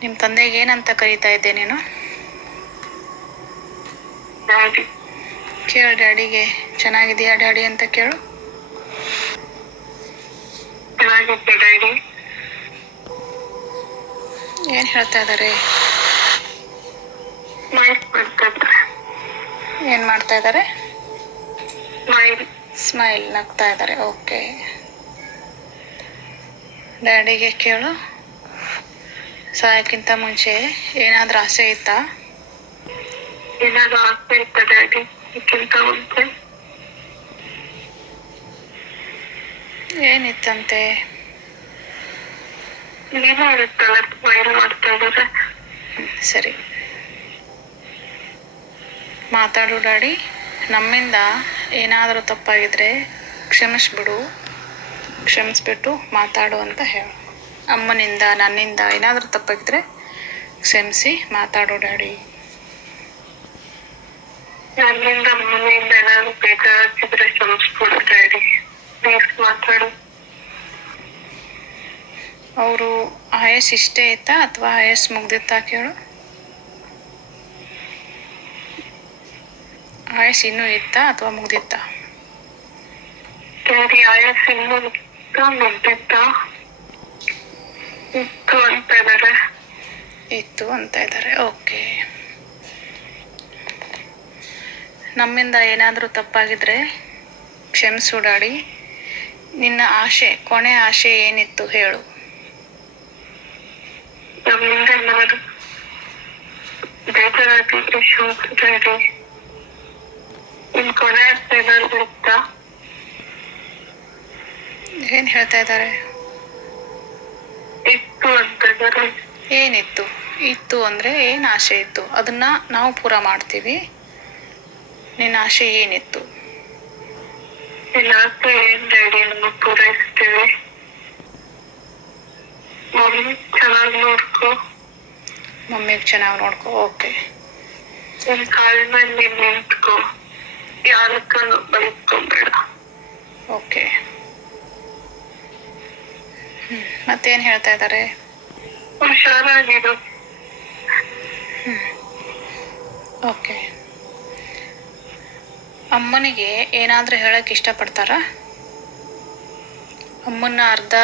ನಿಮ್ಮ ತಂದೆಗೆ ಏನಂತ ಕರೀತಾ ಇದ್ದೆ ನೀನು? ಕೇಳು ಡ್ಯಾಡಿಗೆ ಚೆನ್ನಾಗಿದೆಯಾ ಡ್ಯಾಡಿ ಅಂತ ಕೇಳು. ಏನ್ ಹೇಳ್ತಾ ಇದ್ದಾರೆ ಏನ್ ಮಾಡ್ತಾ ಇದ್ದಾರೆ ಮೈಲ್ ಸ್ಮೈಲ್ ನಗ್ತಾ ಇದ್ದಾರೆ ಓಕೆ. ಡ್ಯಾಡಿಗೆ ಕೇಳು. ಸಾಯಕ್ಕಿಂತ ಮುಂಚೆ ಏನಾದ್ರೂ ಆಸೆ ಇತ್ತಾ? ಏನಾದ್ರೂ ಆಸೆ ಇತ್ತ ಡ್ಯಾಡಿ? ಇದಕ್ಕಿಂತ ಮುಂಚೆ? ಏನಿತ್ತಂತೆ? ನೀನು ಇರುತ್ತಲ್ಲ ಮಾಡ್ತಾ ಇದ್ದಾರೆ. ಸರಿ. ಮಾತಾಡು ಡ್ಯಾಡಿ. ನಮ್ಮಿಂದ ಏನಾದರೂ ತಪ್ಪಾಗಿದ್ರೆ ಕ್ಷಮಿಸ್ಬಿಡು. ಕ್ಷಮಿಸ್ಬಿಟ್ಟು ಮಾತಾಡು ಅಂತ ಹೇಳು ಅಮ್ಮನಿಂದ ನನ್ನಿಂದ ಏನಾದರೂ ತಪ್ಪಾಗಿದ್ರೆ ಕ್ಷಮಿಸಿ ಮಾತಾಡು ಡ್ಯಾಡಿ. ನನ್ನಿಂದ ಅಮ್ಮನಿಂದ ಏನಾದ್ರು ಬೇಕಾಗಿದ್ರೆ ಕ್ಷಮಿಸ್ಕೊಡು ಡ್ಯಾಡಿ. ಪ್ಲೀಸ್ ಮಾತಾಡು. ಅವರು ಆಯಸ್ ಇಷ್ಟೇ ಇತ್ತಾ ಅಥವಾ ಆಯಸ್ ಮುಗ್ದಿತ್ತಾ ಕೇಳು? ಆಯಸ್ ಇನ್ನೂ ಇತ್ತಾ ಅಥವಾ ಮುಗ್ದಿತ್ತಾ? ಆಯಸ್ ಇನ್ನೂ ಮುಗ್ದಿತ್ತ? ಇತ್ತು ಅಂತ ಇದಾರೆ ಇತ್ತು ಅಂತ ಇದ್ದಾರೆ ಓಕೆ ನಮ್ಮಿಂದ ಏನಾದರೂ ತಪ್ಪಾಗಿದ್ರೆ ಕ್ಷಮಿಸೂಡಾಡಿ. ನಿನ್ನ ಆಶೆ ಕೊನೆ ಆಶೆ ಏನಿತ್ತು ಹೇಳು. ನಮ್ಮಿಂದ ಏನಾದರೂ ಬೇಜಾರಾಗಿದ್ರೆ ಕೊನೆ ಅರ್ಥ ಏನಾದ್ರು ಇತ್ತಾ? ಏನು ಹೇಳ್ತಾ ಇದ್ದಾರೆ? ಇತ್ತು ಏನಿತ್ತು? ಇತ್ತು ಅಂದ್ರೆ ಏನು ಆಸೆ ಇತ್ತು? ಅದನ್ನ ನಾವು ಪೂರ ಮಾಡ್ತೀವಿ. ನಿನ್ನ ಆಸೆ ಏನಿತ್ತು? ನಿನ್ನ ಆಸೆ ಏನ್ ಡ್ಯಾಡಿ? ನಾವು ಪೂರೈಸ್ತೀವಿ. ಮಮ್ಮಿ ಚೆನ್ನಾಗಿ ನೋಡ್ಕೋ. ಮಮ್ಮಿಗೆ ಚೆನ್ನಾಗಿ ನೋಡ್ಕೋ ಓಕೆ. ನಿನ್ ಕಾಲ್ ಮೇಲೆ ನೀನ್ ನಿಂತ್ಕೊ. ಯಾರಕ್ಕೂ ಬೈಸ್ಕೊಂಬೇಡ. ಓಕೆ. ಹ್ಞೂ ಮತ್ತೇನು ಹೇಳ್ತಾ ಇದ್ದಾರೆ ಹುಷಾರಾಗಿರು. ಓಕೆ. ಅಮ್ಮನಿಗೆ ಏನಾದರೂ ಹೇಳಕ್ಕೆ ಇಷ್ಟಪಡ್ತಾರಾ? ಅಮ್ಮನ್ನ ಅರ್ಧ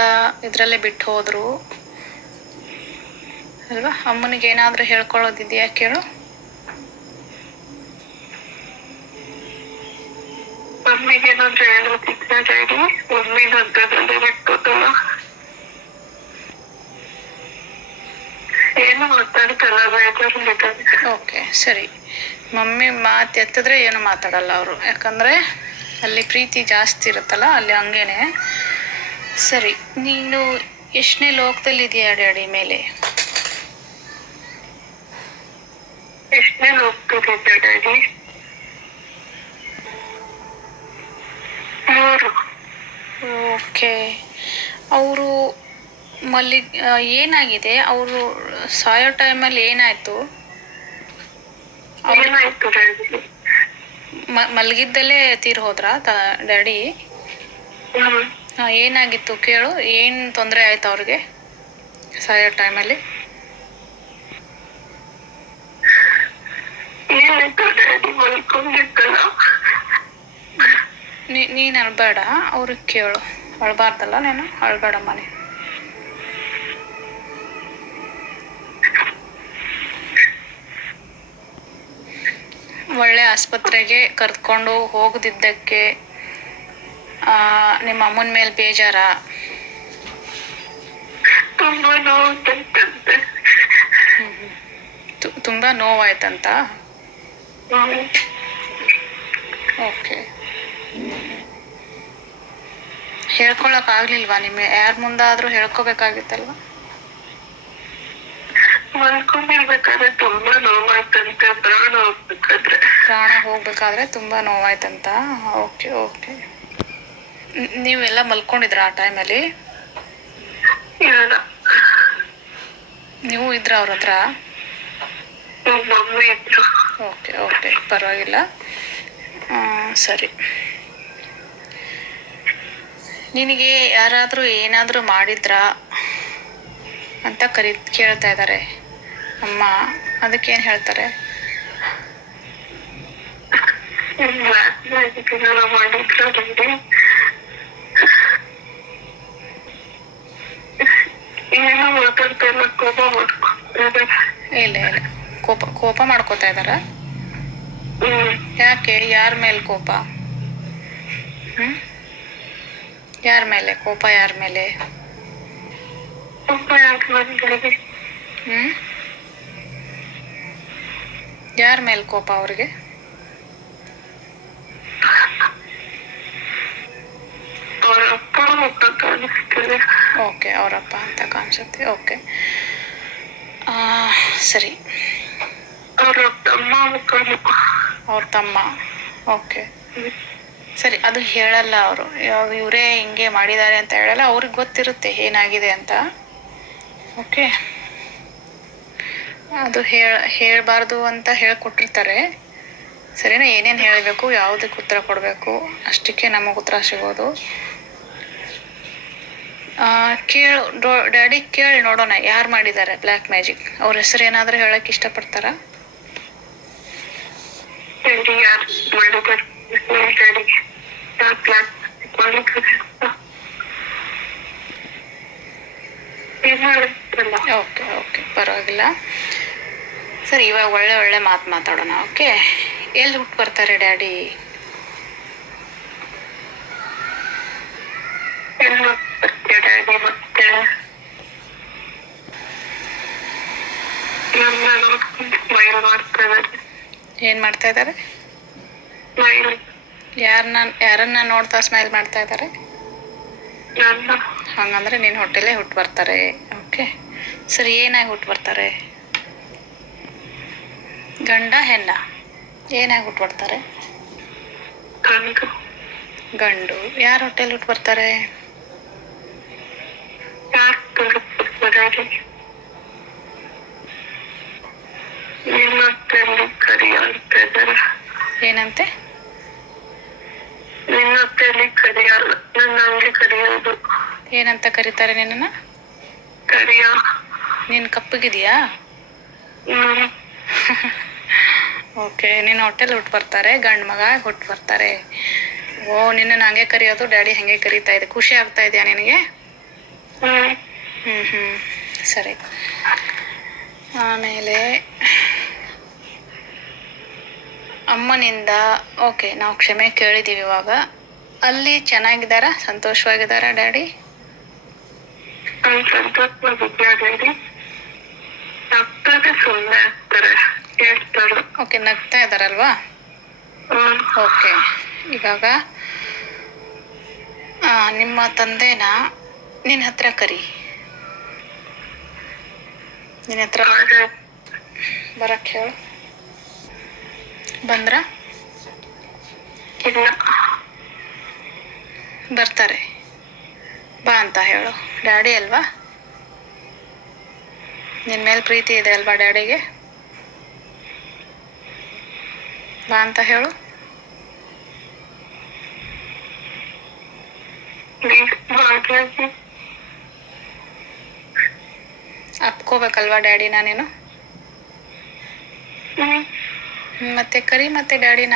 ಇದರಲ್ಲೇ ಬಿಟ್ಟು ಹೋದರು. ಅಲ್ವಾ? ಅಮ್ಮನಿಗೆ ಏನಾದರೂ ಹೇಳ್ಕೊಳ್ಳೋದಿದೆಯಾ ಕೇಳು. ಮಮ್ಮಿಗೆ ಏನಾದರೂ ಹೇಳೋದಿದ್ರೆ ಡ್ಯಾಡಿ ಮಮ್ಮಿ ಬಿಟ್ಟು ಬಿಟ್ಬಿಟ್ಟಲ್ಲ ಏನು ಮಾತಾಡ್ತಲ್ಲ ಓಕೆ ಸರಿ. ಮಮ್ಮಿ ಮಾತು ಎತ್ತಿದ್ರೆ ಏನು ಮಾತಾಡಲ್ಲ ಅವರು. ಯಾಕಂದ್ರೆ ಅಲ್ಲಿ ಪ್ರೀತಿ ಜಾಸ್ತಿ ಇರುತ್ತಲ್ಲ ಅಲ್ಲಿ ಹಂಗೇನೆ. ಸರಿ ನೀನು ಎಷ್ಟನೇ ಲೋಕದಲ್ಲಿದೆಯಾ ಡ್ಯಾಡಿ ಮೇಲೆ? ಎಷ್ಟನೇ ಹೋಗ್ತಿದ್ದೆ ಡ್ಯಾಡಿ? ಮೂರು. ಓಕೆ. ಅವರು ಮಲ್ಲಿ ಏನಾಗಿದೆ? ಅವರು ಸಾಯೋ ಟೈಮಲ್ಲಿ ಏನಾಯ್ತು? ಮಲಗಿದ್ದಲ್ಲೇ ತೀರ್ ಹೋದ್ರ ಡ್ಯಾಡಿ? ಏನಾಗಿತ್ತು ಕೇಳು ಏನ್ ತೊಂದರೆ ಆಯ್ತು ಅವ್ರಿಗೆ ಸಾಯೋ ಟೈಮಲ್ಲಿ? ನೀನ್ ಅಳ್ಬೇಡ ಅವ್ರಿಗೆ ಕೇಳು. ಅಳ್ಬಾರ್ದಲ್ಲ ನೀನು? ಅಳ್ಬೇಡ ನೀನು. ಒಳ್ಳೆ ಆಸ್ಪತ್ರೆಗೆ ಕರೆದುಕೊಂಡು ಹೋಗದಿದ್ದಕ್ಕೆ ಆ, ನಿಮ್ಮ ಅಮ್ಮನ ಮೇಲೆ ಬೇಜಾರ? ತುಂಬಾ ತುಂಬ ನೋವಾಯ್ತಂತ? ಓಕೆ. ಹೇಳ್ಕೊಳಕ್ ಆಗ್ಲಿಲ್ವಾ ನಿಮ್ಮ ಯಾರ ಮುಂದಾದ್ರೂ ಹೇಳ್ಕೊಬೇಕಾಗಿತ್ತಲ್ವ? ಮಲ್ಕೊಂಡಿರ್ಬೇಕಾದ್ರೆ ತುಂಬಾ ನೋವಾಯ್ತಂತೆ ಪ್ರಾಣ ಹೋಗ್ಬೇಕಾದ್ರೆ ಪ್ರಾಣ ಹೋಗ್ಬೇಕಾದ್ರೆ ತುಂಬ ನೋವಾಯ್ತಂತ? Okay okay. ನೀವೆಲ್ಲ ಮಲ್ಕೊಂಡಿದ್ರ ಆ ಟೈಮಲ್ಲಿ? ಇಲ್ಲ. ನೀವು ಇದ್ರ ಅವ್ರ ಹತ್ರ? ಮಮ್ಮಿ ಇದ್ರು. ಓಕೆ ಓಕೆ ಪರವಾಗಿಲ್ಲ. ಸರಿ. ನಿನಗೆ ಯಾರಾದರೂ ಏನಾದರೂ ಮಾಡಿದ್ರಾ ಅಂತ ಕರಿ ಕೇಳ್ತಾ ಇದ್ದಾರೆ ಅಮ್ಮ ಅದಕ್ಕೇನು ಹೇಳ್ತಾರೆ? ಇಲ್ಲ ಇಲ್ಲ ಇಲ್ಲ. ಕೋಪ ಕೋಪ ಮಾಡ್ಕೋತಾ ಇದಾರ ಯಾಕೆ? ಯಾರ ಮೇಲೆ ಕೋಪ? ಹ್ಮ್? ಯಾರ ಮೇಲೆ? ಕೋಪ ಯಾರ ಮೇಲೆ? ಹ್ಮ್? ಯಾರ ಮೇಲೆ ಕೋಪ ಅವ್ರಿಗೆ? ಓಕೆ ಅವರಪ್ಪ ಅಂತ ಕಾಣಿಸುತ್ತೆ ಓಕೆ. ಸರಿ. ಅವ್ರ ತಮ್ಮ ಓಕೆ. ಸರಿ ಅದು ಹೇಳಲ್ಲ ಅವರು. ಇವರೇ ಹಿಂಗೆ ಮಾಡಿದ್ದಾರೆ ಅಂತ ಹೇಳಲ್ಲ ಅವ್ರಿಗೆ ಗೊತ್ತಿರುತ್ತೆ ಏನಾಗಿದೆ ಅಂತ. ಓಕೆ. ಅದು ಹೇಳ ಹೇಳಬಾರ್ದು ಅಂತ ಹೇಳ್ಕೊಟ್ಟಿರ್ತಾರೆ. ಸರಿನಾ? ಏನೇನು ಹೇಳಬೇಕು? ಯಾವುದಕ್ಕೆ ಉತ್ತರ ಕೊಡಬೇಕು? ಅಷ್ಟಕ್ಕೆ ನಮಗೆ ಉತ್ತರ ಸಿಗೋದು. ಆ, ಕೇಳು ಡ್ಯಾಡಿ ಕೇಳಿ ನೋಡೋಣ ಯಾರು ಮಾಡಿದ್ದಾರೆ ಬ್ಲ್ಯಾಕ್ ಮ್ಯಾಜಿಕ್? ಅವ್ರ ಹೆಸರು ಏನಾದರೂ ಹೇಳಕ್ಕೆ ಇಷ್ಟಪಡ್ತಾರ? ಓಕೆ ಓಕೆ ಪರವಾಗಿಲ್ಲ. ಸರಿ, ಇವಾಗ ಒಳ್ಳೆ ಒಳ್ಳೆ ಮಾತು ಮಾತಾಡೋಣ ಓಕೆ ಎಲ್ಲಿ ಹುಟ್ಟು ಬರ್ತಾರೆ, ಡ್ಯಾಡಿ? ಏನ್ ಮಾಡ್ತಾ ಸ್ಮೈಲ್ ಯಾರನ್ನ ಯಾರನ್ನ ನೋಡ್ತಾ ಸ್ಮೈಲ್ ಮಾಡ್ತಾ ಇದ್ದಾರೆ? ಹಂಗಂದ್ರೆ ನಿನ್ನ ಹೊಟ್ಟೆಲೇ ಹುಟ್ಟು ಬರ್ತಾರೆ ಓಕೆ ಸರಿ, ಏನಾಗಿ ಹುಟ್ಟು ಬರ್ತಾರೆ? ಗಂಡ ಹೆಣ್ಣ ಏನಾಗಿ ಉಟ್ ಬರ್ತಾರೆ? ಕಣ್ದು ಗಂಡು ಯಾರ ಹೊಟ್ಟೆಲಿ ಉಟ್ ಬರ್ತಾರೆ? ಯಾರು ಹತ್ರಲ್ಲಿ ಕರಿ ಏನಂತೆ? ನಿನ್ನ ಹತ್ರಲ್ಲಿ ಕರಿಯಲ್ಲ ನನ್ನ ಹಂಗೆ ಕರಿಯೋದು ಏನಂತ ಕರೀತಾರೆ ನಿನ್ನನ್ನ? ಕರಿಯ. ನೀನ್ ಕಪ್ಪಗಿದೆಯಾ? ಹ್ಮ್. ಓಕೆ, ನಿನ್ನ ಹೊಟ್ಟೆಲಿ ಹುಟ್ಟು ಬರ್ತಾರೆ, ಗಂಡ್ ಮಗ ಹುಟ್ಟು ಬರ್ತಾರೆ. ಓ, ನಿನ್ನ ಹಂಗೆ ಕರಿಯೋದು, ಡ್ಯಾಡಿ ಹಂಗೆ ಕರೀತಾ ಇದೆ. ಖುಷಿ ಆಗ್ತಾ ಇದೆಯಾ ನಿನಗೆ? ಹ್ಮ್ ಹ್ಞೂ ಸರಿ. ಆಮೇಲೆ ಅಮ್ಮನಿಂದ, ಓಕೆ, ನಾವು ಕ್ಷಮೆ ಕೇಳಿದೀವಿ ಇವಾಗ. ಅಲ್ಲಿ ಚೆನ್ನಾಗಿದ್ದಾರಾ? ಸಂತೋಷವಾಗಿದ್ದಾರಾ ಡ್ಯಾಡಿ? ಸಂತೋಷವಾಗಿದ್ದಾರೆ ಓಕೆ ನಗ್ತಾ ಇದ್ದಾರಲ್ವಾ ಓಕೆ ಇವಾಗ ಆ, ನಿಮ್ಮ ತಂದೆನ ನಿನ್ನ ಹತ್ರ ಕರಿ. ನಿನ್ನ ಹತ್ರ ಬರಕ್ ಬರಕ್ಕೆ ಹೇಳು. ಬಂದ್ರ? ಬರ್ತಾರೆ. ಬಾ ಅಂತ ಹೇಳು. ಡ್ಯಾಡಿ ಅಲ್ವಾ? ನಿನ್ನ ಮೇಲೆ ಪ್ರೀತಿ ಇದೆ ಅಲ್ವಾ ಡ್ಯಾಡಿಗೆ? ಬಾ ಅಂತ ಹೇಳು ಅಪ್ಕೋಬೇಕಲ್ವಾ ಡ್ಯಾಡಿ ನಾನೇನು? ಮತ್ತೆ ಕರಿ ಮತ್ತೆ ಡ್ಯಾಡಿನ?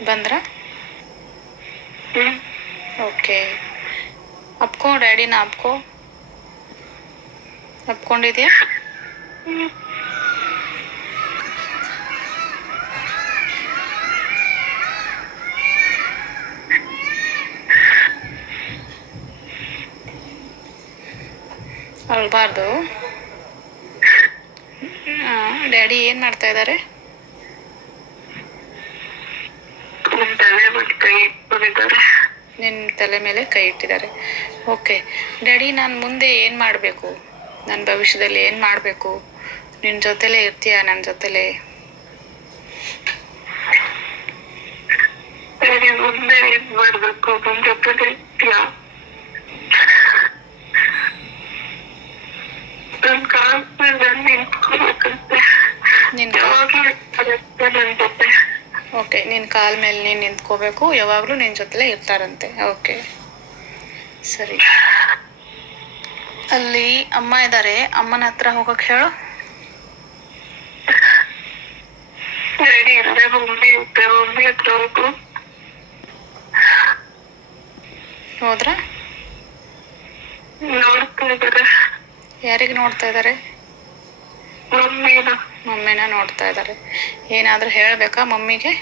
ಬಂದ್ರ? ಓಕೆ. ಅಪ್ಕೋ ಡ್ಯಾಡಿನ ಅಪ್ಕೋ. ಅಪ್ಕೊಂಡಿದ್ಯಾ? ಅಳ್ಬಾರ್ದು ಡ್ಯಾಡಿ ಏನ್ ಮಾಡ್ತಾ ಇದ್ದಾರೆ ನಿಮ್ ತಲೆ ಮೇಲೆ ಕೈ ಇಟ್ಕೊಂಡಿದ್ದಾರೆ. ನಿನ್ನ ತಲೆ ಮೇಲೆ ಕೈ ಇಟ್ಟಿದ್ದಾರೆ. ಓಕೆ. ಡ್ಯಾಡಿ ನಾನು ಮುಂದೆ ಏನು ಮಾಡಬೇಕು? ನನ್ನ ಭವಿಷ್ಯದಲ್ಲಿ ಏನು ಮಾಡಬೇಕು? ನಿನ್ನ ಜೊತೆಲೇ ಇರ್ತೀಯಾ ನನ್ನ ಜೊತೆಲೇ? ಮುಂದೆ ಏನ್ ಮಾಡಬೇಕು? ನನ್ನ ಜೊತೆಲೆ ಇರ್ತೀಯಾ? ನನ್ ಕಾಲ್ ಮೇಲೆ ನಿಂತ್ಕೋಬೇಕಂತೆ. ನಿನ್ನ ಯಾವಾಗ್ಲೂ ಇರ್ತಾರಂತೆ ನನ್ ಜೊತೆ ಓಕೆ ಕಾಲ್ ಮೇಲೆ ನೀನು ನಿಂತ್ಕೋಬೇಕು. ಯಾವಾಗಲೂ ನಿನ್ನ ಜೊತೆಲೇ ಇರ್ತಾರಂತೆ. ಓಕೆ ಸರಿ. ಅಲ್ಲಿ ಅಮ್ಮ ಇದ್ದಾರೆ ಅಮ್ಮನ ಹತ್ರ ಹೋಗಕ್ಕೆ ಹೇಳು. ಡ್ಯಾಡಿ ಇಲ್ಲದೆ ಮಮ್ಮಿ ಇದ್ದೆ ಮಮ್ಮಿ ಹತ್ರ ಹೋಗು. ಹೋದ್ರ? ನೋಡ್ತಾ ಇದಾರೆ ಯಾರಿಗೆ ನೋಡ್ತಾ ಇದಾರೆ? ಮಮ್ಮಿನ. ನೋಡ್ತಾ ಇದಾರೆ. ಏನಾದ್ರೂ ಹೇಳಬೇಕಾ ಮಮ್ಮಿಗೆ?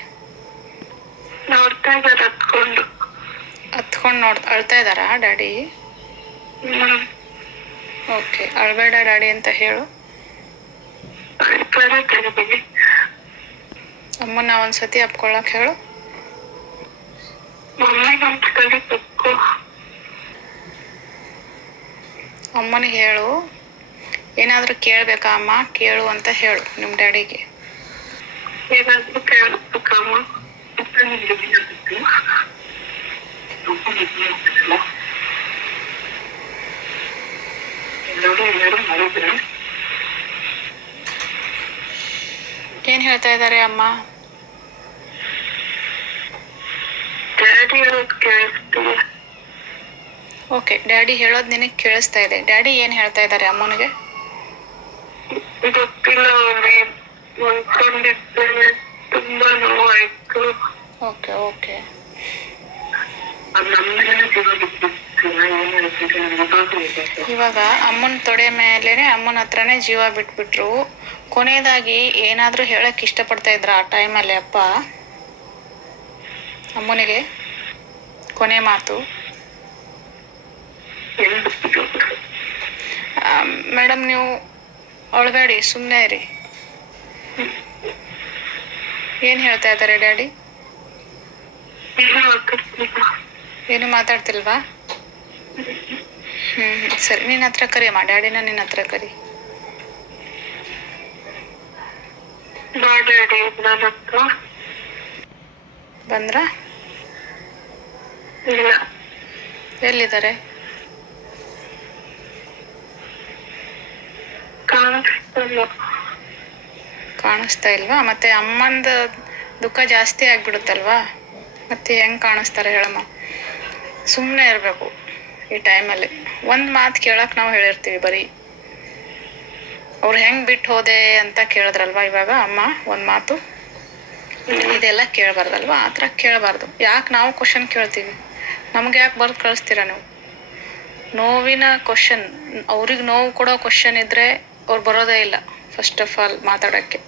ನೋಡ್ತಾ ಇದಾರೆ ಹತ್ಕೊಂಡು ಹತ್ಕೊಂಡು ನೋಡ್ ಅಳ್ತಾ ಇದ್ದಾರಾ ಡ್ಯಾಡಿ? ಓಕೆ ಅಳ್ಬೇಡ ಡ್ಯಾಡಿ ಅಂತ ಹೇಳು. ಅಮ್ಮನ್ನ ಒಂದ್ ಅಮ್ಮನ ಒಂದ್ಸತಿ ಅಪ್ಕೊಳ್ಳೋಕೆ ಹೇಳು. ಮಮ್ಮಿಗೆ ಅಮ್ಮನಿಗೆ ಹೇಳು. ಏನಾದರೂ ಕೇಳಬೇಕಾ ಅಮ್ಮ? ಕೇಳು ಅಂತ ಹೇಳು ನಿಮ್ಮ ಡ್ಯಾಡಿಗೆ. ಏನ್ ಹೇಳ್ತಾ ಇದ್ದಾರೆ ಅಮ್ಮ ಡ್ಯಾಡಿ ಹೇಳೋದ್ ಕೇಳಿಸ್ತೀವಿ ಓಕೆ ಡ್ಯಾಡಿ ಹೇಳೋದು ನಿನಗೆ ಕೇಳಿಸ್ತಾ ಇದೆ. ಡ್ಯಾಡಿ ಏನು ಹೇಳ್ತಾ ಇದ್ದಾರೆ ಅಮ್ಮನಿಗೆ? ಗೊತ್ತಿಲ್ಲ ತುಂಬಾ ನೋವಾಯ್ತು. Okay okay. ಇವಾಗ ಅಮ್ಮನ ತೊಡೆ ಮೇಲೇನೆ ಅಮ್ಮನ ಹತ್ರನೇ ಜೀವ ಬಿಟ್ಬಿಟ್ರು. ಕೊನೆಯದಾಗಿ ಏನಾದರೂ ಹೇಳಕ್ ಇಷ್ಟಪಡ್ತಾ ಇದ್ರ ಆ ಟೈಮಲ್ಲಿ ಅಪ್ಪ? ಅಮ್ಮನಿಗೆ? ಕೊನೆ ಮಾತು. ಮೇಡಮ್ ನೀವು ಒಳಗಾಡಿ ಸುಮ್ಮನೆ ಇರಿ. ಏನು ಹೇಳ್ತಾ ಇದ್ದಾರೆ ಡ್ಯಾಡಿ? ಏನು ಮಾತಾಡ್ತಿಲ್ವಾ? ಹ್ಞೂ ಸರಿ ನಿನ್ನ ಹತ್ರ ಕರಿ ಅಮ್ಮ ಡ್ಯಾಡಿನ ನಿನ್ನ ಹತ್ರ ಕರಿ. ಬಂದ್ರ? ಎಲ್ಲಿದ್ದಾರೆ? ಕಾಣಿಸ್ತಾ ಇಲ್ವಾ? ಮತ್ತೆ ಅಮ್ಮಂದ ದುಃಖ ಜಾಸ್ತಿ ಆಗ್ಬಿಡುತ್ತಲ್ವಾ? ಮತ್ತೆ ಹೆಂಗ್ ಕಾಣಿಸ್ತಾರೆ ಹೇಳಮ್ಮ? ಸುಮ್ಮನೆ ಇರಬೇಕು ಈ ಟೈಮಲ್ಲಿ. ಒಂದು ಮಾತು ಕೇಳಕ್ ನಾವು ಹೇಳಿರ್ತೀವಿ ಬರೀ. ಅವ್ರು ಹೆಂಗ್ ಬಿಟ್ಟು ಹೋದೆ ಅಂತ ಕೇಳಿದ್ರಲ್ವಾ ಇವಾಗ ಅಮ್ಮ ಒಂದು ಮಾತು? ಇದೆಲ್ಲ ಕೇಳಬಾರ್ದಲ್ವಾ? ಆತರ ಥರ ಕೇಳಬಾರ್ದು. ಯಾಕೆ ನಾವು ಕ್ವಶನ್ ಕೇಳ್ತೀವಿ? ನಮ್ಗೆ ಯಾಕೆ ಬರ್ದು ಕಳಿಸ್ತೀರಾ ನೀವು? ನೋವಿನ ಕ್ವಶನ್ ಅವ್ರಿಗೆ ನೋವು ಕೊಡೋ ಕ್ವಶನ್ ಇದ್ದರೆ ಅವ್ರು ಬರೋದೇ ಇಲ್ಲ ಫಸ್ಟ್ ಆಫ್ ಆಲ್ ಮಾತಾಡೋಕ್ಕೆ.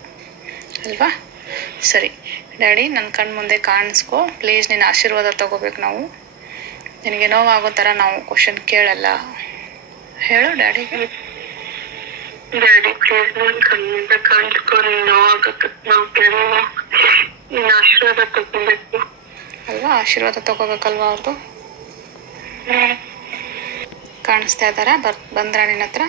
ಅಲ್ವಾ? ಸರಿ. ಡ್ಯಾಡಿ ನನ್ನ ಕಣ್ಣು ಮುಂದೆ ಕಾಣಿಸ್ಕೊ. ಪ್ಲೀಸ್ ನಿನ್ನ ಆಶೀರ್ವಾದ ತಗೋಬೇಕು ನಾವು. ನಿನಗೆ ನೋವಾಗೋ ಥರ ನಾವು ಕ್ವಶನ್ ಕೇಳಲ್ಲ. ಹೇಳು ಡ್ಯಾಡಿ ಡ್ಯಾಡಿ ಪ್ಲೀಸ್ ನನ್ನ ಕಣ್ಣಿಂದ ನಾವು ನಿನ್ನ ಆಶೀರ್ವಾದ ತಗೋಬೇಕು. ಅಲ್ವಾ? ಆಶೀರ್ವಾದ ತಗೋಬೇಕಲ್ವಾ ಅವ್ರದ್ದು ಕಾಣಿಸ್ತಾ ಇದ್ದಾರಾ? ಬರ್ ಬಂದ್ರ ನಿನ್ನ ಹತ್ರ?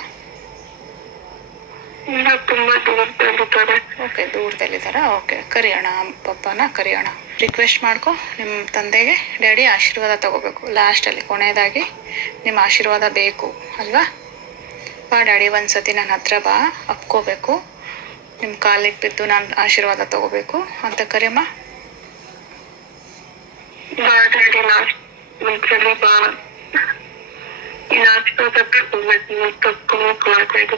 ತುಂಬಾ ದೂರದಲ್ಲಿದ್ದಾರೆ. ಓಕೆ ದೂರದಲ್ಲಿದ್ದಾರಾ? ಓಕೆ ಕರಿಯೋಣ ಪಪ್ಪನ ಕರಿಯೋಣ ರಿಕ್ವೆಸ್ಟ್ ಮಾಡ್ಕೊ ನಿಮ್ಮ ತಂದೆಗೆ ಡ್ಯಾಡಿ ಆಶೀರ್ವಾದ ತಗೋಬೇಕು. ಲಾಸ್ಟಲ್ಲಿ ಕೊನೆಯದಾಗಿ ನಿಮ್ಮ ಆಶೀರ್ವಾದ ಬೇಕು ಅಲ್ವಾ? ಬಾ ಡ್ಯಾಡಿ ಒಂದು ಸತಿ ನನ್ನ ಹತ್ರ ಬಾ ಅಪ್ಕೋಬೇಕು. ನಿಮ್ಮ ಕಾಲಿಗೆ ಬಿದ್ದು ನಾನು ಆಶೀರ್ವಾದ ತಗೋಬೇಕು. ಅಂತ ಕರಿಯಮ್ಮ. ಬಾ ಡ್ಯಾಡಿ ಲಾಸ್ಟ್ ಬಾ. ಆಶೀರ್ವಾದ ಮತ್ತೆ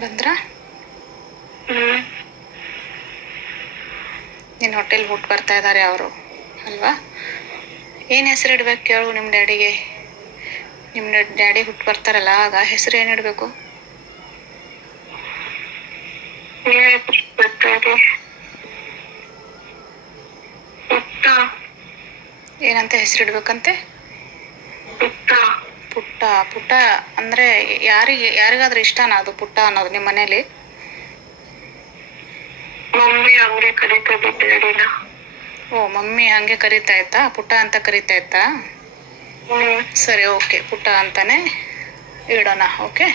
ಬಂದ್ರಾ? ನಿನ್ನ ಹೊಟ್ಟೆಲಿ ಊಟ ಬರ್ತಾ ಇದ್ದಾರೆ ಅವರು ಅಲ್ವಾ? ಏನು ಹೆಸರು ಇಡ್ಬೇಕು ಕೇಳು ನಿಮ್ಮ ಡ್ಯಾಡಿಗೆ. ನಿಮ್ಮ ಡ್ಯಾಡಿ ಹುಟ್ಟು ಬರ್ತಾರಲ್ಲ ಆಗ ಹೆಸರು ಏನು ಇಡಬೇಕು? ಏನಂತ ಹೆಸರು ಇಡ್ಬೇಕಂತೆ? ಪುಟ್ಟ ಪುಟ್ಟ ಅಂದರೆ ಯಾರಿಗೆ ಯಾರಿಗಾದ್ರೂ ಇಷ್ಟನಾ ಅದು ಪುಟ್ಟ ಅನ್ನೋದು ನಿಮ್ಮ ಮನೇಲಿ? ಮಮ್ಮಿ ಹಂಗೆ ಕರಿತಾ ಡ್ಯಾಡಿನ ಓ ಮಮ್ಮಿ ಹಾಗೆ ಕರಿತಾ ಇತ್ತಾ ಪುಟ್ಟ ಅಂತ ಕರಿತಾ ಇತ್ತಾ ಸರಿ ಓಕೆ. ಪುಟ್ಟ ಅಂತಾನೆ ಇಡೋಣ ಓಕೆ?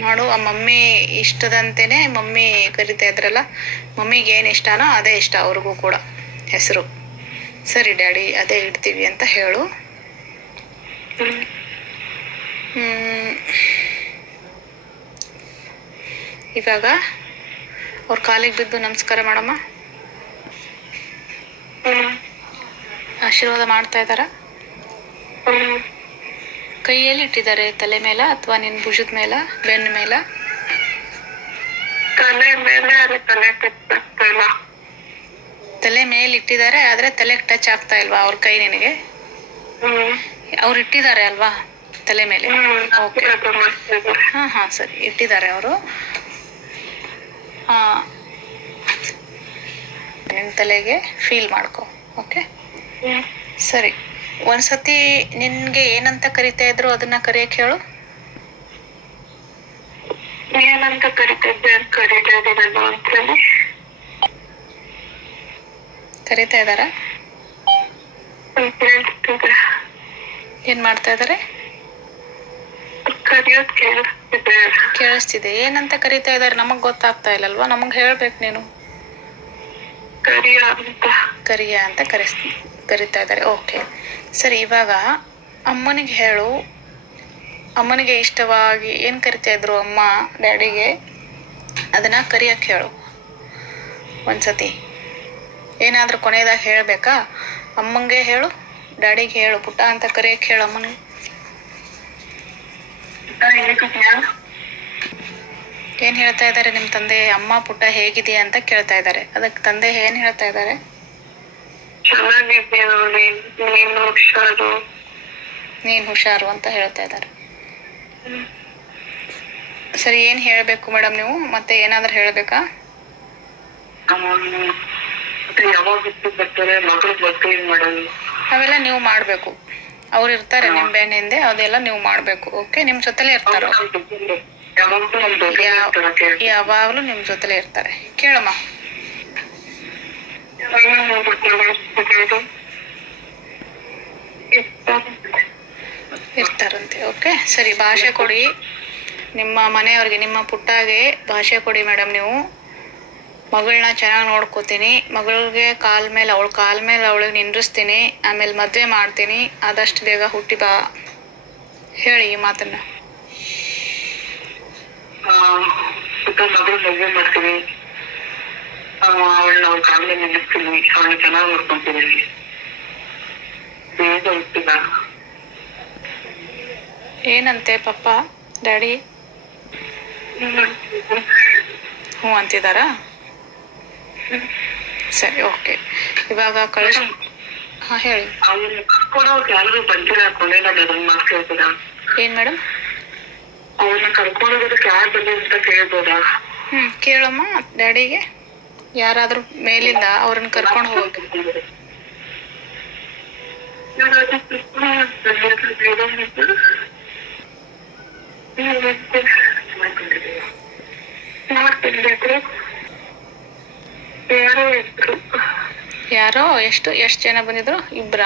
ನೋಡು ಆ ಮಮ್ಮಿ ಇಷ್ಟದಂತೆಯೇ ಮಮ್ಮಿ ಕರಿತಾ ಇದ್ರಲ್ಲ ಮಮ್ಮಿಗೆ ಏನು ಇಷ್ಟನೋ ಅದೇ ಇಷ್ಟ ಅವ್ರಿಗೂ ಕೂಡ ಹೆಸರು. ಸರಿ ಡ್ಯಾಡಿ ಅದೇ ಇಡ್ತೀವಿ ಅಂತ ಹೇಳು. ಇವಾಗ ಅವ್ರ ಕಾಲಿಗೆ ಬಿದ್ದು ನಮಸ್ಕಾರ ಮಾಡಮ್ಮ. ಆಶೀರ್ವಾದ ಮಾಡ್ತಾ ಇದ್ದಾರಾ? ಕೈಯಲ್ಲಿ ಇಟ್ಟಿದ್ದಾರೆ ತಲೆ ಮೇಲ ಅಥವಾ ನಿನ್ ಭುಜದ ಮೇಲ ಬೆನ್ನ ಮೇಲ? ತಲೆ ಮೇಲೆ ಇಟ್ಟಿದ್ದಾರೆ ಆದ್ರೆ ತಲೆಗೆ ಟಚ್ ಆಗ್ತಾ ಇಲ್ವಾ ಅವ್ರ ಕೈ ನಿನಗೆ? ಅವ್ರು ಇಟ್ಟಿದ್ದಾರೆ ಅಲ್ವಾ ತಲೆ ಮೇಲೆ? ಹಾ ಓಕೆ ಹಾ ಸರಿ. ಇಟ್ಟಿದ್ದಾರೆ ಅವರು. ನಿನ್ನ ತಲೆಗೆ ಫೀಲ್ ಮಾಡ್ಕೊ ಓಕೆ ಸರಿ. ಒಂದ್ಸತಿ ನಿನ್ಗೆ ಏನಂತ ಕರಿತಾ ಇದ್ರು ಅದನ್ನ ಕರೆಯಕ್ಕೆ ಹೇಳು. ಏನಂತ ಕರೀತಾ ಕರಿತಾ ಇದ್ದಾರಾ? ಏನು ಮಾಡ್ತಾ ಇದ್ದಾರೆ ಕೇಳಿಸ್ತಿದೆ. ಏನಂತ ಕರಿತಾ ಇದ್ದಾರೆ ನಮಗ್ ಗೊತ್ತಾಗ್ತಾ ಇಲ್ಲಲ್ವಾ? ನಮಗ್ ಹೇಳ್ಬೇಕು ನೀನು. ಕರಿಯ ಅಂತ. ಕರಿಯ ಅಂತ ಕರೆಸ್ ಕರಿತಾ ಇದ್ದಾರೆ ಓಕೆ. ಸರಿ ಇವಾಗ ಅಮ್ಮನಿಗೆ ಹೇಳು. ಅಮ್ಮನಿಗೆ ಇಷ್ಟವಾಗಿ ಏನು ಕರಿತಾ ಇದ್ರು ಅಮ್ಮ ಡ್ಯಾಡಿಗೆ? ಅದನ್ನ ಕರಿಯಕ್ಕೆ ಹೇಳು. ಒಂದ್ಸತಿ. ಏನಾದರೂ ಕೊನೆಯದಾಗ ಹೇಳಬೇಕಾ? ಅಮ್ಮಂಗೆ ಹೇಳು. ಡ್ಯಾಡಿಗೆ ಹೇಳು ಪುಟ್ಟ ಅಂತ ಕರೆಯಕ್ಕೆ ಹೇಳು ಏನ್ ಹೇಳ್ತಾ ಇದ್ದಾರೆ ನಿಮ್ಮ ತಂದೆ? ಅಮ್ಮ ಪುಟ್ಟ ಹೇಗಿದೆಯಾ ಅಂತ ಕೇಳ್ತಾ ಇದ್ದಾರೆ ಅದಕ್ಕೆ ತಂದೆ ಏನ್ ಹೇಳ್ತಾ ಇದ್ದಾರೆ ನೀನ್ ಹುಷಾರು? ಅಂತ ಹೇಳ್ತಾ ಇದ್ದಾರೆ ಸರಿ ಏನ್ ಹೇಳಬೇಕು ಮೇಡಮ್ ನೀವು? ಮತ್ತೆ ಏನಾದ್ರು ಹೇಳ್ಬೇಕಾ? ಯಾವಾಗ ಬರ್ತಾರೆ? ಮಗಳು ಬರ್ತೀವಿ ಮಾಡೋದು ಅವೆಲ್ಲ ನೀವು ಮಾಡಬೇಕು. ಅವ್ರು ಇರ್ತಾರೆ ನಿಮ್ಮ ಬೆನ್ನ ಹಿಂದೆ ಅದೆಲ್ಲ ನೀವು ಮಾಡಬೇಕು ಓಕೆ ನಿಮ್ಮ ಜೊತೆಲೇ ಇರ್ತಾರೆ. ಯಾವಾಗ್ಲೂ ನಿಮ್ ಜೊತೆಲೇ ಇರ್ತಾರೆ. ಕೇಳಮ್ಮ. ಇರ್ತಾರಂತೆ ಓಕೆ ಸರಿ ಭಾಷೆ ಕೊಡಿ. ನಿಮ್ಮ ಮನೆಯವ್ರಿಗೆ ನಿಮ್ಮ ಪುಟ್ಟಾಗೆ ಭಾಷೆ ಕೊಡಿ ಮೇಡಮ್ ನೀವು. ಮಗಳನ್ನ ಚೆನ್ನಾಗಿ ನೋಡ್ಕೋತೀನಿ. ಮಗಳಿಗೆ ಕಾಲ್ ಮೇಲೆ ಅವಳ ಕಾಲ್ ಮೇಲೆ ಅವಳಿಗೆ ನಿಂದ್ರಿಸ್ತೀನಿ. ಆಮೇಲೆ ಮದುವೆ ಮಾಡ್ತೀನಿ. ಆದಷ್ಟು ಬೇಗ ಹುಟ್ಟಿ ಬಾ. ಹೇಳಿ ಈ ಮಾತನ್ನ. ಮಗಳು ಮದುವೆ ಮಾಡ್ತೀವಿ. ಅವಳನ್ನ ಅವ್ಳ ಕಾಲ ಮೇಲೆ ನಿಲ್ಲಿಸ್ತೀನಿ ಅವಳನ್ನ ಚೆನ್ನಾಗಿ ನೋಡ್ಕೊಂತೀನಿ ಬೇಗ ಹುಟ್ಟಿದ ಏನಂತೆ ಪಪ್ಪ ಡ್ಯಾಡಿ? ಹ್ಞೂ ಅಂತಿದ್ದಾರಾ? ಸರಿ ಓಕೆ ಇವಾಗ ಕಳಿಸ್. ಹಾ ಹೇಳಿ. ಬಂದಿಲ್ಲ ಏನ್ ಮೇಡಮ್ ಯಾರು ಬಂದಿ ಅಂತ ಕೇಳ್ಬೋದಾ? ಹ್ಮ್ ಕೇಳಮ್ಮ ಡ್ಯಾಡಿಗೆ. ಯಾರಾದ್ರೂ ಮೇಲಿಂದ ಅವ್ರನ್ನ ಕರ್ಕೊಂಡು ಹೋಗಿ. ಯಾರೋ ಇಬ್ರು ಯಾರೋ? ಎಷ್ಟು ಎಷ್ಟು ಜನ ಬಂದಿದ್ರು? ಇಬ್ರ?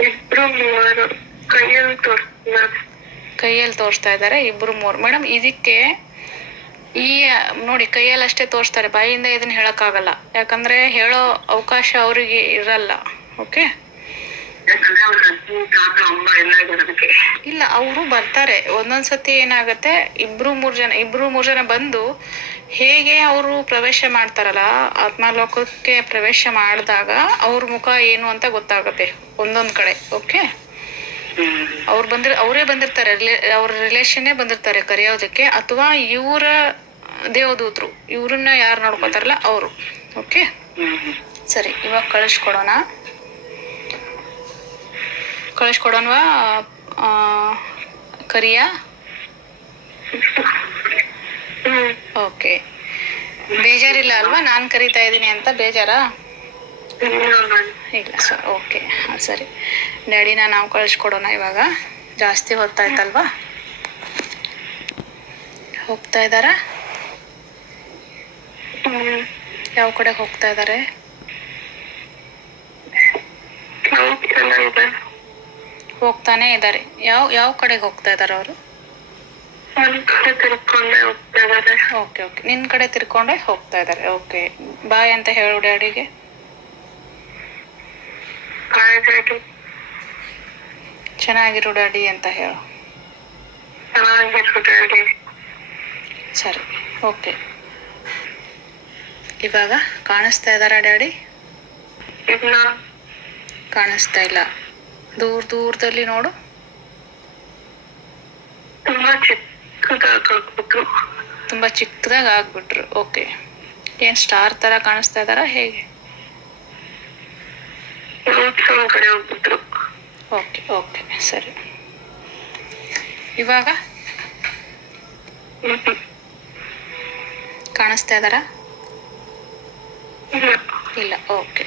ಇಬ್ರು ಮೂವರು. ಕೈಯಲ್ಲಿ ತೋರಿಸ್ತಾರೆ ಕೈಯಲ್ಲಿ ತೋರಿಸ್ತಾ ಇದ್ದಾರೆ ಇಬ್ರು ಮೂರು. ಮೇಡಮ್ ಇದಕ್ಕೆ ಈ ನೋಡಿ ಕೈಯಲ್ಲಿ ಅಷ್ಟೇ ತೋರಿಸ್ತಾರೆ. ಬಾಯಿಂದ ಇದನ್ನ ಹೇಳಕ್ಕಾಗಲ್ಲ. ಯಾಕಂದ್ರೆ ಹೇಳೋ ಅವಕಾಶ ಅವರಿಗೆ ಇರಲ್ಲ. ಓಕೆ ಇಲ್ಲ ಅವರು ಬರ್ತಾರೆ. ಒಂದೊಂದು ಸತಿ ಏನಾಗುತ್ತೆ ಇಬ್ರು ಮೂರು ಜನ ಇಬ್ರು ಮೂರು ಜನ ಬಂದು ಹೇಗೆ ಅವರು ಪ್ರವೇಶ ಮಾಡ್ತಾರಲ್ಲ ಆತ್ಮಾಲೋಕಕ್ಕೆ ಪ್ರವೇಶ ಮಾಡಿದಾಗ ಅವ್ರ ಮುಖ ಏನು ಅಂತ ಗೊತ್ತಾಗುತ್ತೆ ಒಂದೊಂದ್ ಕಡೆ ಓಕೆ? ಅವ್ರು ಬಂದಿರ್ ಅವರೇ ಬಂದಿರ್ತಾರೆ ಅವ್ರ ರಿಲೇಷನ್ನೇ ಬಂದಿರ್ತಾರೆ ಕರೆಯೋದಕ್ಕೆ ಅಥವಾ ಇವರ ದೇವದೂತರು ಇವ್ರನ್ನ ಯಾರು ನೋಡ್ಕೋತಾರಲ್ಲ ಅವರು ಓಕೆ? ಸರಿ ಇವಾಗ ಕಳಿಸ್ಕೊಡೋಣ. ಕಳಿಸ್ಕೊಡೋಣವಾ ಆ, ಕರಿಯಾ? ಓಕೆ. ಬೇಜಾರಿಲ್ಲ ಅಲ್ವಾ? ನಾನು ಕರಿತಾ ಇದ್ದೀನಿ ಅಂತ ಬೇಜಾರಾ? ಇಲ್ಲ ಸರ್ ಓಕೆ. ಹಾಂ ಸರಿ. ಡ್ಯಾಡಿನ ನಾವು ಕಳಿಸ್ಕೊಡೋಣ ಇವಾಗ. ಜಾಸ್ತಿ ಹೊತ್ತಾಯ್ತಲ್ವಾ? ಹೋಗ್ತಾ ಇದ್ದಾರಾ? ಯಾವ ಕಡೆ ಹೋಗ್ತಾ ಇದ್ದಾರೆ ಹೌದು, ಎಲ್ಲ ಇದೆ ಹೋಗ್ತಾನೆ ಇದ್ದಾರೆ ಯಾವ ಯಾವ ಕಡೆಗೆ ಹೋಗ್ತಾ ಇದ್ದಾರೆ ಅವರು? ಒಂದ್ ಕಡೆ ತಿರ್ಕೊಂಡೆ ಹೋಗ್ತಾ ಇದಾರೆ. Okay okay. ನಿನ್ನ ಕಡೆ ತಿರ್ಕೊಂಡೆ ಹೋಗ್ತಾ ಇದ್ದಾರೆ ಓಕೆ. ಬಾಯ್ ಅಂತ ಹೇಳು ಡ್ಯಾಡಿಗೆ. ಚೆನ್ನಾಗಿರು ಡ್ಯಾಡಿ ಅಂತ ಹೇಳು. ಚೆನ್ನಾಗಿರು ಡ್ಯಾಡಿ. ಸರಿ. ಓಕೆ. ಇವಾಗ ಕಾಣಿಸ್ತಾ ಇದ್ದಾರಾ ಡ್ಯಾಡಿ? ಕಾಣಿಸ್ತಾ ಇಲ್ಲ. ದೂರ ದೂರದಲ್ಲಿ ನೋಡು. ತುಂಬಾ ಚಿಕ್ಕದಾಗಿ ಆಗ್ಬಿಟ್ರು. ಓಕೆ ಏನ್ ಸ್ಟಾರ್ ತರ ಕಾಣಿಸ್ತಾ ಇದಾರ ಹೇಗೆ? ಓಕೆ ಓಕೆ ಸರಿ. ಇವಾಗ. ಕಾಣಿಸ್ತಾ ಇಲ್ಲ. ಇಲ್ಲ. ಓಕೆ